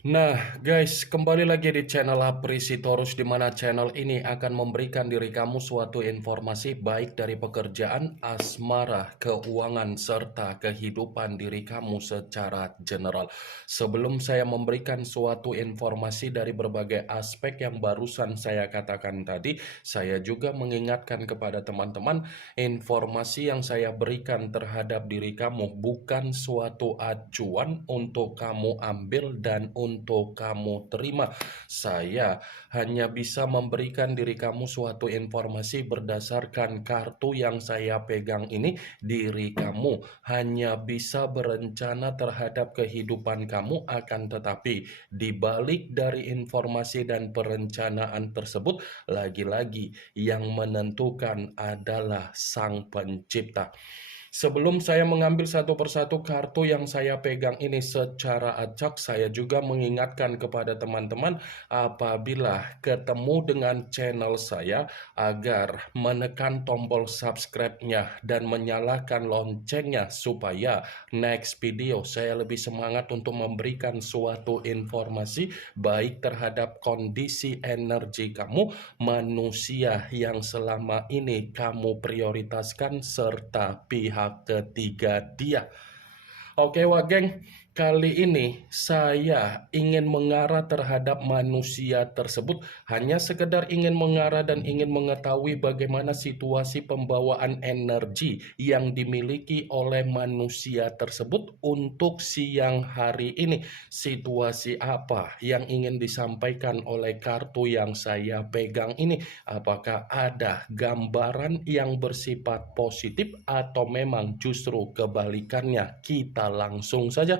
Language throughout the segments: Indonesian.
Nah, guys, kembali lagi di channel Aprisitorus, di mana channel ini akan memberikan diri kamu suatu informasi baik dari pekerjaan, asmara, keuangan, serta kehidupan diri kamu secara general. Sebelum saya memberikan suatu informasi dari berbagai aspek yang barusan saya katakan tadi, saya juga mengingatkan kepada teman-teman, informasi yang saya berikan terhadap diri kamu bukan suatu acuan untuk kamu ambil dan untuk kamu terima. Saya hanya bisa memberikan diri kamu suatu informasi berdasarkan kartu yang saya pegang ini. Diri kamu hanya bisa berencana terhadap kehidupan kamu, akan tetapi di balik dari informasi dan perencanaan tersebut, lagi-lagi yang menentukan adalah Sang Pencipta. Sebelum saya mengambil satu persatu kartu yang saya pegang ini secara acak, saya juga mengingatkan kepada teman-teman apabila ketemu dengan channel saya agar menekan tombol subscribe-nya dan menyalakan loncengnya supaya next video saya lebih semangat untuk memberikan suatu informasi baik terhadap kondisi energi kamu, manusia yang selama ini kamu prioritaskan, serta pihak ketiga dia. Oke, wah geng, kali ini saya ingin mengarah terhadap manusia tersebut, hanya sekedar ingin mengarah dan ingin mengetahui bagaimana situasi pembawaan energi yang dimiliki oleh manusia tersebut untuk siang hari ini. Situasi apa yang ingin disampaikan oleh kartu yang saya pegang ini? Apakah ada gambaran yang bersifat positif atau memang justru kebalikannya? Kita langsung saja.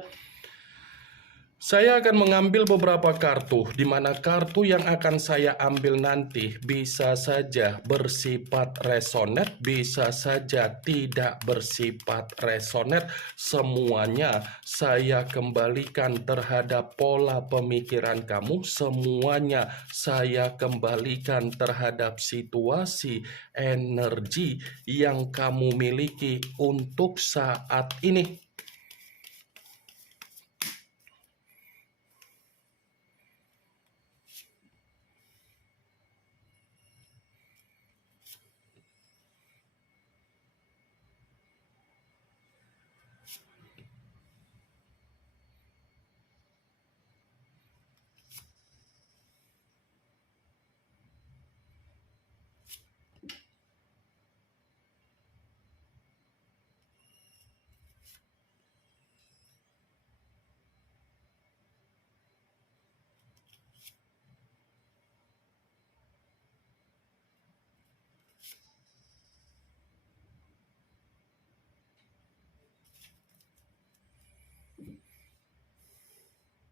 Saya akan mengambil beberapa kartu, di mana kartu yang akan saya ambil nanti bisa saja bersifat resonet, bisa saja tidak bersifat resonet. Semuanya saya kembalikan terhadap pola pemikiran kamu, semuanya saya kembalikan terhadap situasi energi yang kamu miliki untuk saat ini.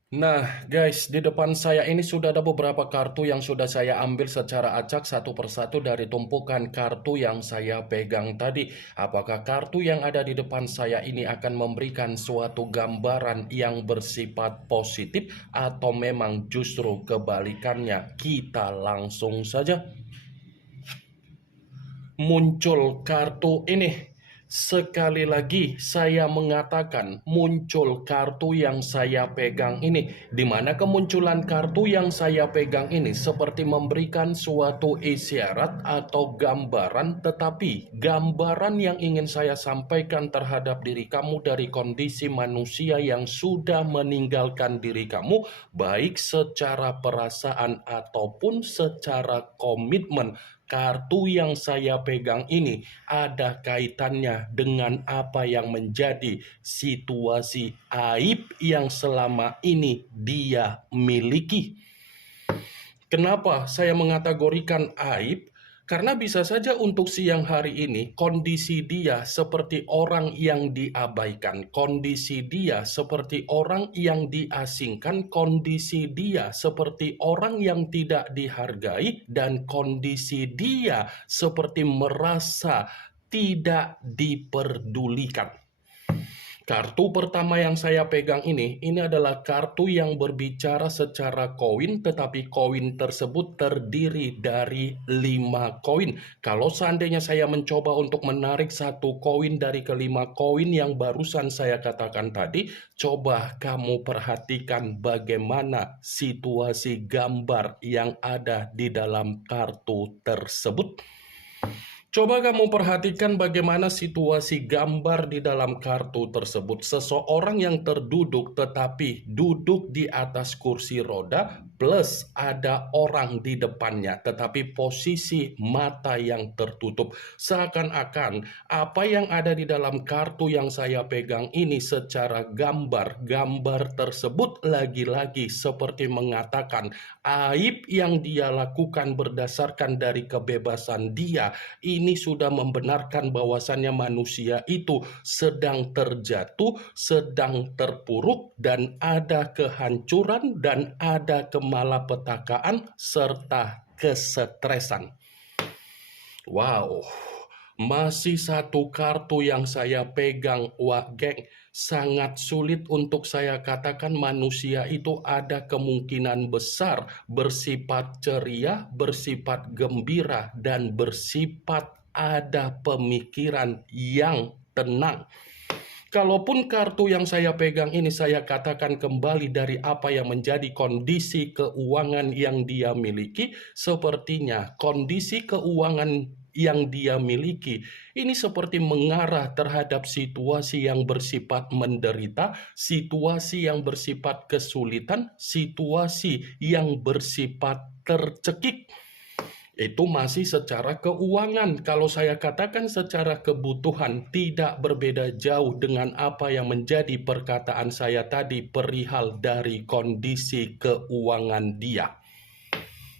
Nah, guys, di depan saya ini sudah ada beberapa kartu yang sudah saya ambil secara acak satu persatu dari tumpukan kartu yang saya pegang tadi. Apakah kartu yang ada di depan saya ini akan memberikan suatu gambaran yang bersifat positif atau memang justru kebalikannya? Kita langsung saja. Muncul kartu ini. Sekali lagi saya mengatakan muncul kartu yang saya pegang ini, di mana kemunculan kartu yang saya pegang ini seperti memberikan suatu isyarat atau gambaran, tetapi gambaran yang ingin saya sampaikan terhadap diri kamu dari kondisi manusia yang sudah meninggalkan diri kamu, baik secara perasaan ataupun secara komitmen. Kartu yang saya pegang ini ada kaitannya dengan apa yang menjadi situasi aib yang selama ini dia miliki. Kenapa saya mengategorikan aib? Karena bisa saja untuk siang hari ini kondisi dia seperti orang yang diabaikan, kondisi dia seperti orang yang diasingkan, kondisi dia seperti orang yang tidak dihargai, dan kondisi dia seperti merasa tidak diperdulikan. Kartu pertama yang saya pegang ini adalah kartu yang berbicara secara koin, tetapi koin tersebut terdiri dari 5 koin. Kalau seandainya saya mencoba untuk menarik satu koin dari kelima koin yang barusan saya katakan tadi, coba kamu perhatikan bagaimana situasi gambar yang ada di dalam kartu tersebut. Coba kamu perhatikan bagaimana situasi gambar di dalam kartu tersebut. Seseorang yang terduduk tetapi duduk di atas kursi roda plus ada orang di depannya tetapi posisi mata yang tertutup. Seakan-akan apa yang ada di dalam kartu yang saya pegang ini secara gambar tersebut lagi-lagi seperti mengatakan aib yang dia lakukan berdasarkan dari kebebasan dia ini sudah membenarkan bahwasannya manusia itu sedang terjatuh, sedang terpuruk, dan ada kehancuran, dan ada kemalapetakaan, serta kesetresan. Wow, masih satu kartu yang saya pegang, wah geng. Sangat sulit untuk saya katakan manusia itu ada kemungkinan besar bersifat ceria, bersifat gembira, dan bersifat ada pemikiran yang tenang. Kalaupun kartu yang saya pegang ini saya katakan kembali dari apa yang menjadi kondisi keuangan yang dia miliki, sepertinya kondisi keuangan yang dia miliki ini seperti mengarah terhadap situasi yang bersifat menderita, situasi yang bersifat kesulitan, situasi yang bersifat tercekik. Itu masih secara keuangan. Kalau saya katakan secara kebutuhan, tidak berbeda jauh dengan apa yang menjadi perkataan saya tadi perihal dari kondisi keuangan dia.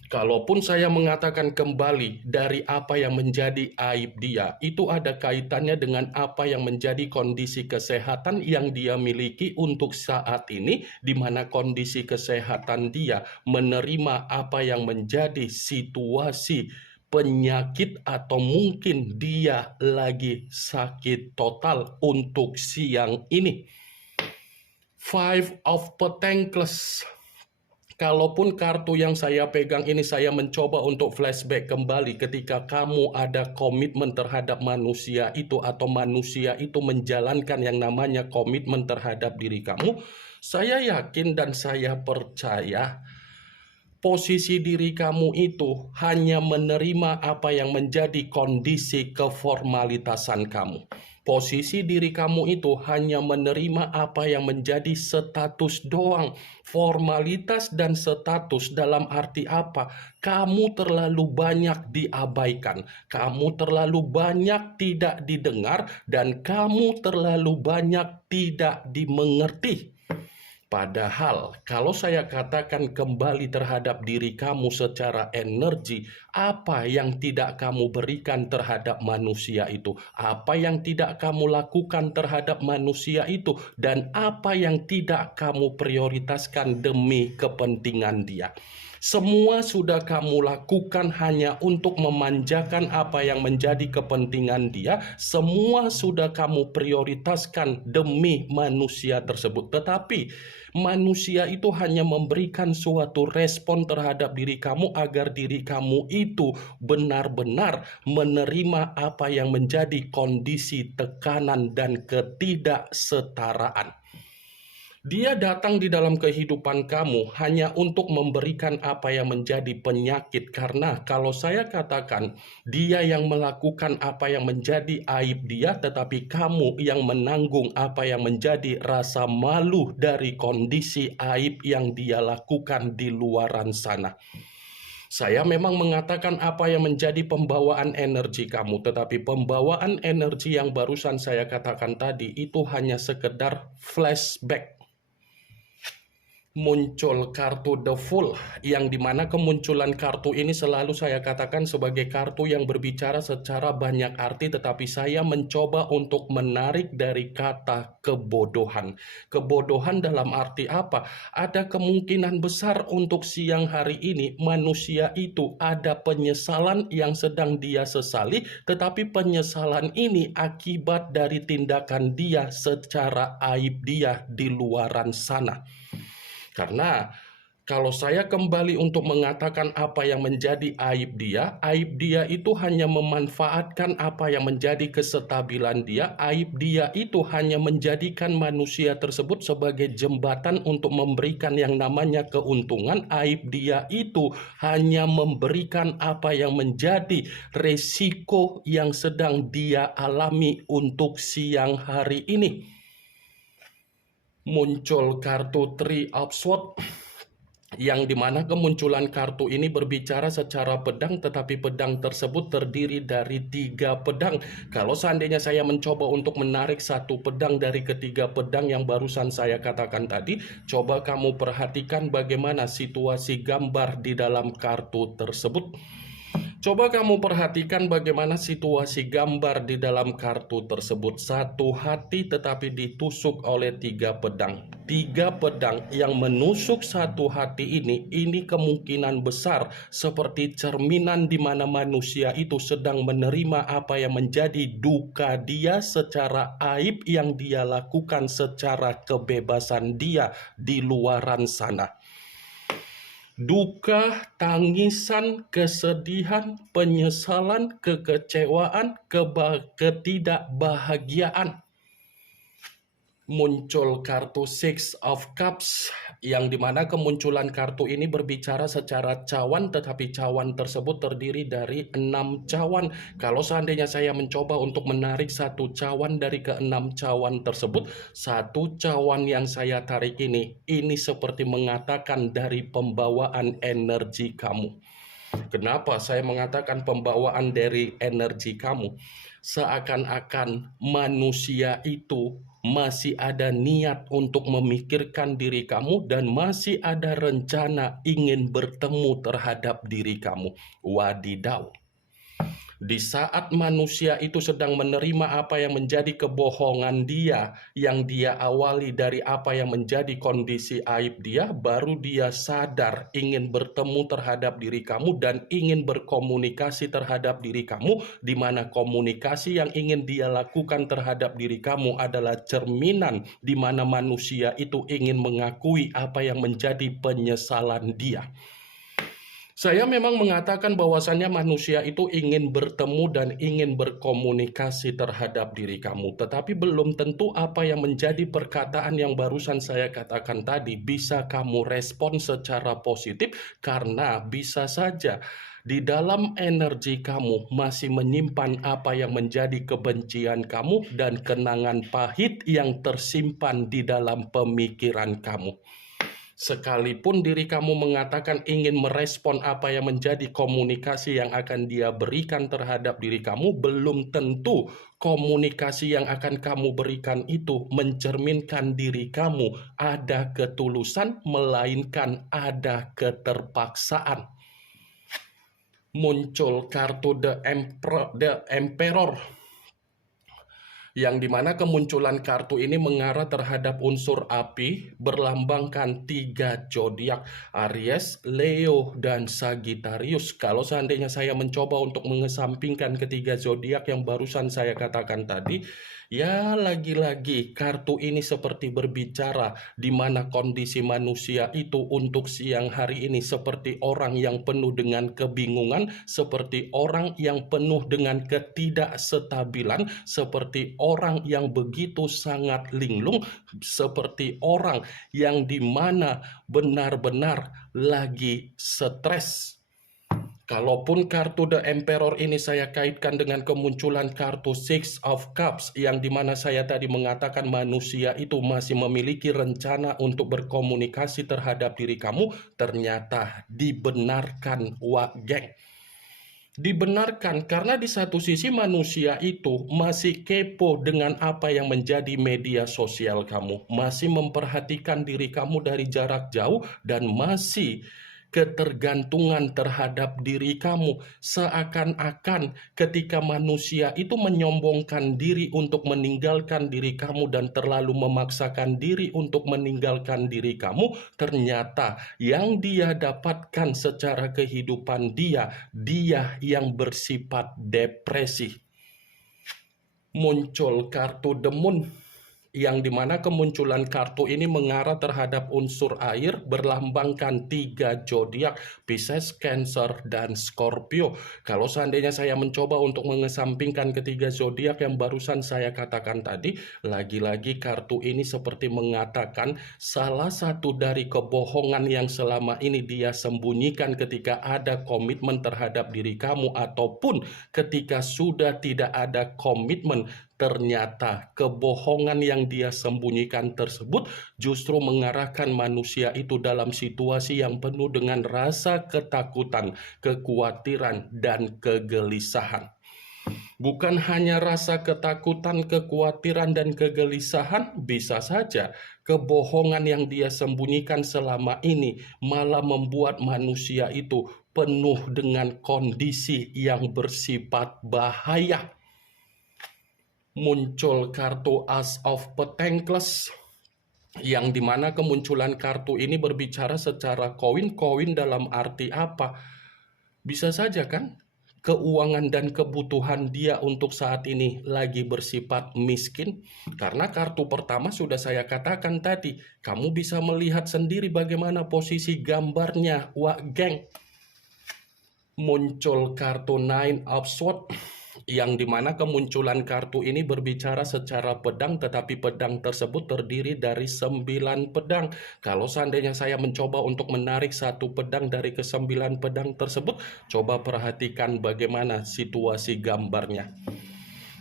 Kalaupun saya mengatakan kembali dari apa yang menjadi aib dia, itu ada kaitannya dengan apa yang menjadi kondisi kesehatan yang dia miliki untuk saat ini, di mana kondisi kesehatan dia menerima apa yang menjadi situasi penyakit atau mungkin dia lagi sakit total untuk siang ini. Five of Pentacles. Kalaupun kartu yang saya pegang ini saya mencoba untuk flashback kembali ketika kamu ada komitmen terhadap manusia itu atau manusia itu menjalankan yang namanya komitmen terhadap diri kamu, saya yakin dan saya percaya posisi diri kamu itu hanya menerima apa yang menjadi kondisi keformalitasan kamu. Posisi diri kamu itu hanya menerima apa yang menjadi status doang. Formalitas dan status dalam arti apa? Kamu terlalu banyak diabaikan. Kamu terlalu banyak tidak didengar. Dan kamu terlalu banyak tidak dimengerti. Padahal kalau saya katakan kembali terhadap diri kamu secara energi, apa yang tidak kamu berikan terhadap manusia itu? Apa yang tidak kamu lakukan terhadap manusia itu? Dan apa yang tidak kamu prioritaskan demi kepentingan dia? Semua sudah kamu lakukan hanya untuk memanjakan apa yang menjadi kepentingan dia. Semua sudah kamu prioritaskan demi manusia tersebut. Tetapi manusia itu hanya memberikan suatu respon terhadap diri kamu agar diri kamu itu benar-benar menerima apa yang menjadi kondisi tekanan dan ketidaksetaraan. Dia datang di dalam kehidupan kamu hanya untuk memberikan apa yang menjadi penyakit. Karena kalau saya katakan dia yang melakukan apa yang menjadi aib dia, tetapi kamu yang menanggung apa yang menjadi rasa malu dari kondisi aib yang dia lakukan di luaran sana. Saya memang mengatakan apa yang menjadi pembawaan energi kamu, tetapi pembawaan energi yang barusan saya katakan tadi itu hanya sekedar flashback. muncul kartu The Fool, yang dimana kemunculan kartu ini selalu saya katakan sebagai kartu yang berbicara secara banyak arti, tetapi saya mencoba untuk menarik dari kata kebodohan. Kebodohan dalam arti apa? Ada kemungkinan besar untuk siang hari ini manusia itu ada penyesalan yang sedang dia sesali, tetapi penyesalan ini akibat dari tindakan dia secara aib dia di luaran sana. Karena kalau saya kembali untuk mengatakan apa yang menjadi aib dia itu hanya memanfaatkan apa yang menjadi kestabilan dia. Aib dia itu hanya menjadikan manusia tersebut sebagai jembatan untuk memberikan yang namanya keuntungan. Aib dia itu hanya memberikan apa yang menjadi resiko yang sedang dia alami untuk siang hari ini. Muncul kartu Three of Swords, yang dimana kemunculan kartu ini berbicara secara pedang, tetapi pedang tersebut terdiri dari 3 pedang. Kalau seandainya saya mencoba untuk menarik satu pedang dari ketiga pedang yang barusan saya katakan tadi, coba kamu perhatikan bagaimana situasi gambar di dalam kartu tersebut. Coba kamu perhatikan bagaimana situasi gambar di dalam kartu tersebut. Satu hati tetapi ditusuk oleh 3 pedang. 3 pedang yang menusuk satu hati ini kemungkinan besar seperti cerminan di mana manusia itu sedang menerima apa yang menjadi duka dia secara aib yang dia lakukan secara kebebasan dia di luaran sana. Duka, tangisan, kesedihan, penyesalan, kekecewaan, ketidakbahagiaan. Muncul kartu Six of Cups, yang dimana kemunculan kartu ini berbicara secara cawan, tetapi cawan tersebut terdiri dari 6 cawan. Kalau seandainya saya mencoba untuk menarik satu cawan dari ke-6 cawan tersebut, satu cawan yang saya tarik ini seperti mengatakan dari pembawaan energi kamu. Kenapa saya mengatakan pembawaan dari energi kamu? Seakan-akan manusia itu masih ada niat untuk memikirkan diri kamu dan masih ada rencana ingin bertemu terhadap diri kamu. Wadidaw. Di saat manusia itu sedang menerima apa yang menjadi kebohongan dia, yang dia awali dari apa yang menjadi kondisi aib dia, baru dia sadar ingin bertemu terhadap diri kamu dan ingin berkomunikasi terhadap diri kamu, di mana komunikasi yang ingin dia lakukan terhadap diri kamu adalah cerminan di mana manusia itu ingin mengakui apa yang menjadi penyesalan dia. Saya memang mengatakan bahwasannya manusia itu ingin bertemu dan ingin berkomunikasi terhadap diri kamu. Tetapi belum tentu apa yang menjadi perkataan yang barusan saya katakan tadi bisa kamu respon secara positif, karena bisa saja di dalam energi kamu masih menyimpan apa yang menjadi kebencian kamu dan kenangan pahit yang tersimpan di dalam pemikiran kamu. Sekalipun diri kamu mengatakan ingin merespon apa yang menjadi komunikasi yang akan dia berikan terhadap diri kamu, belum tentu komunikasi yang akan kamu berikan itu mencerminkan diri kamu ada ketulusan, melainkan ada keterpaksaan. Muncul kartu The Emperor, yang dimana kemunculan kartu ini mengarah terhadap unsur api, berlambangkan 3 zodiak, Aries, Leo, dan Sagittarius. Kalau seandainya saya mencoba untuk mengesampingkan ketiga zodiak yang barusan saya katakan tadi, ya lagi-lagi kartu ini seperti berbicara di mana kondisi manusia itu untuk siang hari ini seperti orang yang penuh dengan kebingungan, seperti orang yang penuh dengan ketidakstabilan, seperti orang yang begitu sangat linglung, seperti orang yang dimana benar-benar lagi stres. Kalaupun kartu The Emperor ini saya kaitkan dengan kemunculan kartu Six of Cups, yang dimana saya tadi mengatakan manusia itu masih memiliki rencana untuk berkomunikasi terhadap diri kamu, ternyata dibenarkan, geng. Dibenarkan karena di satu sisi manusia itu masih kepo dengan apa yang menjadi media sosial kamu, masih memperhatikan diri kamu dari jarak jauh dan masih ketergantungan terhadap diri kamu. Seakan-akan ketika manusia itu menyombongkan diri untuk meninggalkan diri kamu dan terlalu memaksakan diri untuk meninggalkan diri kamu, ternyata yang dia dapatkan secara kehidupan dia yang bersifat depresi. Muncul kartu The Moon, yang dimana kemunculan kartu ini mengarah terhadap unsur air, berlambangkan 3 zodiak, Pisces, Cancer, dan Scorpio. Kalau seandainya saya mencoba untuk mengesampingkan ketiga zodiak yang barusan saya katakan tadi, lagi-lagi kartu ini seperti mengatakan salah satu dari kebohongan yang selama ini dia sembunyikan ketika ada komitmen terhadap diri kamu, ataupun ketika sudah tidak ada komitmen, ternyata kebohongan yang dia sembunyikan tersebut justru mengarahkan manusia itu dalam situasi yang penuh dengan rasa ketakutan, kekhawatiran, dan kegelisahan. Bukan hanya rasa ketakutan, kekhawatiran, dan kegelisahan, bisa saja kebohongan yang dia sembunyikan selama ini malah membuat manusia itu penuh dengan kondisi yang bersifat bahaya. Muncul kartu As of Pentacles, yang dimana kemunculan kartu ini berbicara secara koin dalam arti apa? Bisa saja kan keuangan dan kebutuhan dia untuk saat ini lagi bersifat miskin. Karena kartu pertama sudah saya katakan tadi, kamu bisa melihat sendiri bagaimana posisi gambarnya, wah geng. Muncul kartu Nine of Swords, yang dimana kemunculan kartu ini berbicara secara pedang, tetapi pedang tersebut terdiri dari 9 pedang. Kalau seandainya saya mencoba untuk menarik satu pedang dari ke-9 pedang tersebut, coba perhatikan bagaimana situasi gambarnya.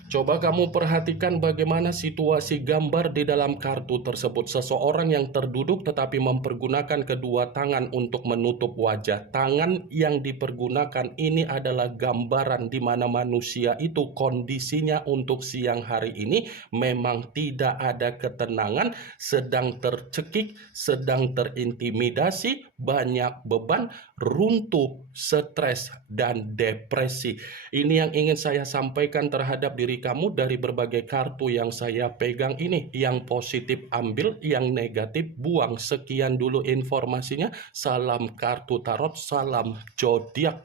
Coba kamu perhatikan bagaimana situasi gambar di dalam kartu tersebut. Seseorang yang terduduk tetapi mempergunakan kedua tangan untuk menutup wajah. Tangan yang dipergunakan ini adalah gambaran di mana manusia itu kondisinya untuk siang hari ini memang tidak ada ketenangan, sedang tercekik, sedang terintimidasi, banyak beban, runtuh, stres, dan depresi. Ini yang ingin saya sampaikan terhadap diri kamu dari berbagai kartu yang saya pegang ini. Yang positif ambil, yang negatif buang. Sekian dulu informasinya. Salam kartu tarot, salam zodiak.